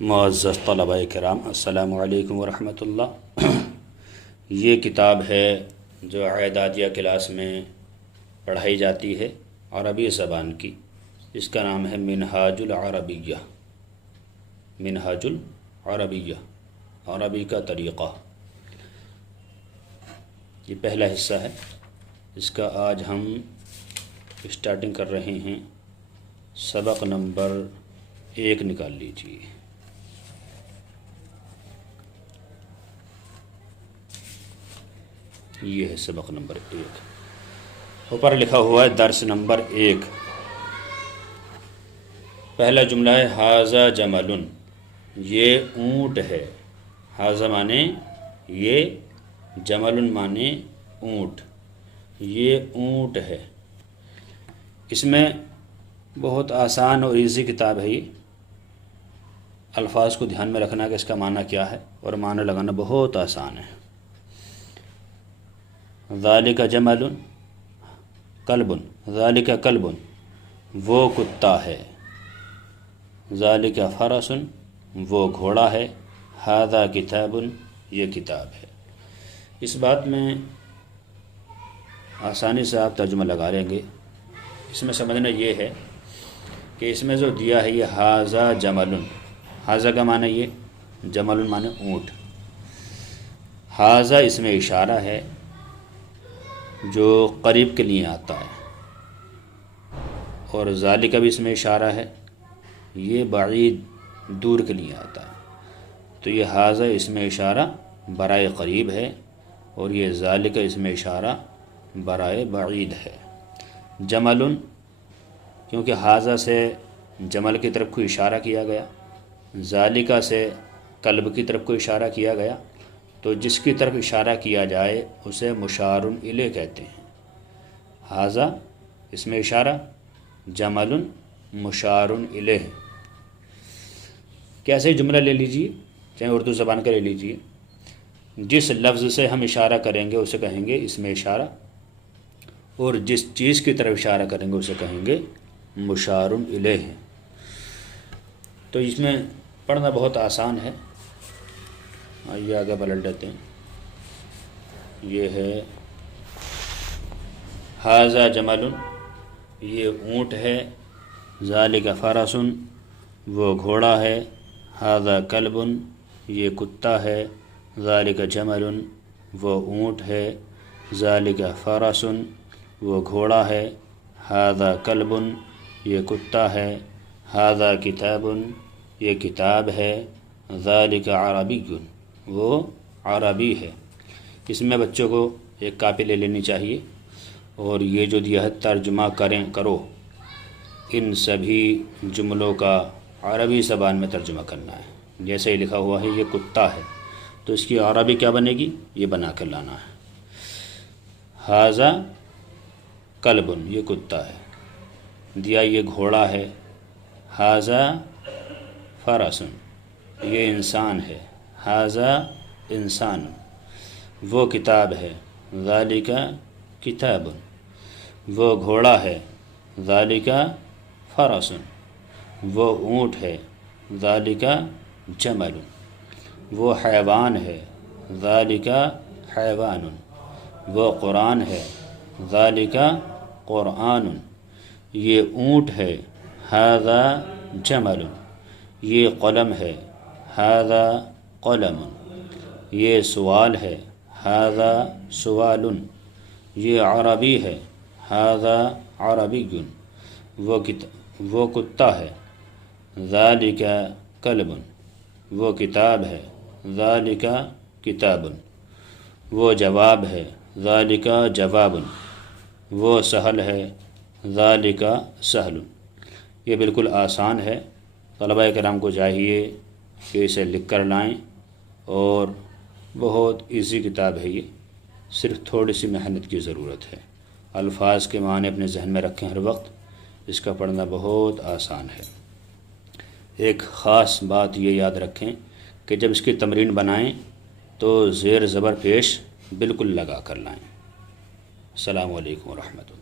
معزز طلباء کرام، السلام علیکم ورحمۃ اللہ۔ یہ کتاب ہے جو اعدادیہ کلاس میں پڑھائی جاتی ہے عربی زبان کی۔ اس کا نام ہے منہاج العربیہ۔ منہاج العربیہ، عربی کا طریقہ۔ یہ پہلا حصہ ہے، اس کا آج ہم اسٹارٹنگ کر رہے ہیں۔ سبق نمبر 1 نکال لیجیے۔ یہ ہے سبق نمبر 1، اوپر لکھا ہوا ہے درس نمبر 1۔ پہلا جملہ ہے ھذا جمل، یہ اونٹ ہے۔ ھذا مانے یہ، جمل مانے اونٹ، یہ اونٹ ہے۔ اس میں بہت آسان اور ایزی کتاب ہے یہ۔ الفاظ کو دھیان میں رکھنا کہ اس کا معنی کیا ہے، اور معنی لگانا بہت آسان ہے۔ ذالک جمل کلب، ذالک کلب، وہ کتا ہے۔ ذالک فرس، وہ گھوڑا ہے۔ ھذا کتاب، یہ کتاب ہے۔ اس بات میں آسانی سے آپ ترجمہ لگا لیں گے۔ اس میں سمجھنا یہ ہے کہ اس میں جو دیا ہے یہ ھذا جمل، ھذا کا معنی یہ، جمل معنی اونٹ۔ ھذا اس میں اشارہ ہے جو قریب کے لیے آتا ہے، اور ذالک بھی اس میں اشارہ ہے، یہ بعید دور کے لیے آتا ہے۔ تو یہ ھذا اس میں اشارہ برائے قریب ہے، اور یہ ذالک اس میں اشارہ برائے بعید ہے۔ جمل، کیونکہ ھذا سے جمل کی طرف کو اشارہ کیا گیا، ذالک سے کلب کی طرف کو اشارہ کیا گیا، تو جس کی طرف اشارہ کیا جائے اسے مشار الیہ کہتے ہیں۔ ھذا اس میں اشارہ، جمل مشار الیہ۔ کیسے جملہ لے لیجئے، چاہے اردو زبان کا لے لیجئے، جس لفظ سے ہم اشارہ کریں گے اسے کہیں گے اس میں اشارہ، اور جس چیز کی طرف اشارہ کریں گے اسے کہیں گے مشار الیہ۔ تو اس میں پڑھنا بہت آسان ہے۔ آئیے آگے پلٹ لیتے ہیں۔ یہ ہے ھذا جمل، یہ اونٹ ہے۔ ذالک فرس، وہ گھوڑا ہے۔ ھذا کلب، یہ کتا ہے۔ ذالک جمل، وہ اونٹ ہے۔ ذالک فرس، وہ گھوڑا ہے۔ ھذا کلب، یہ کتا ہے۔ ھذا کتاب، یہ کتاب ہے۔ ذالک عربی، وہ عربی ہے۔ اس میں بچوں کو ایک کاپی لے لینی چاہیے، اور یہ جو دیا ہے ترجمہ کرو، ان سبھی جملوں کا عربی زبان میں ترجمہ کرنا ہے۔ جیسے ہی لکھا ہوا ہے یہ کتا ہے، تو اس کی عربی کیا بنے گی، یہ بنا کر لانا ہے۔ ھذا کلب، یہ کتا ہے۔ دیا یہ گھوڑا ہے۔ ھذا فرس، یہ انسان ہے۔ ھذا انسان، وہ کتاب ہے۔ ذالک کتاب، وہ گھوڑا ہے۔ ذالک فرس، وہ اونٹ ہے۔ ذالک جمل، وہ حیوان ہے۔ ذالک حیوان، وہ قرآن ہے۔ ذالک قرآن، یہ اونٹ ہے۔ ھذا جمل، یہ قلم ہے۔ ھذا قلم، یہ سوال ہے۔ ھذا سوال، یہ عربی ہے۔ ھذا عربی، وہ کتا ہے۔ ذالک کلب، وہ کتاب ہے۔ ذالک کتاب، وہ جواب ہے۔ ذالک جواب، وہ سہل ہے۔ ذالک سہل۔ یہ بالکل آسان ہے۔ طلباء کرام کو چاہیے کہ اسے لکھ کر لائیں، اور بہت ایزی کتاب ہے یہ، صرف تھوڑی سی محنت کی ضرورت ہے۔ الفاظ کے معنی اپنے ذہن میں رکھیں ہر وقت، اس کا پڑھنا بہت آسان ہے۔ ایک خاص بات یہ یاد رکھیں کہ جب اس کی تمرین بنائیں تو زیر زبر پیش بالکل لگا کر لائیں۔ السلام علیکم ورحمۃ اللہ۔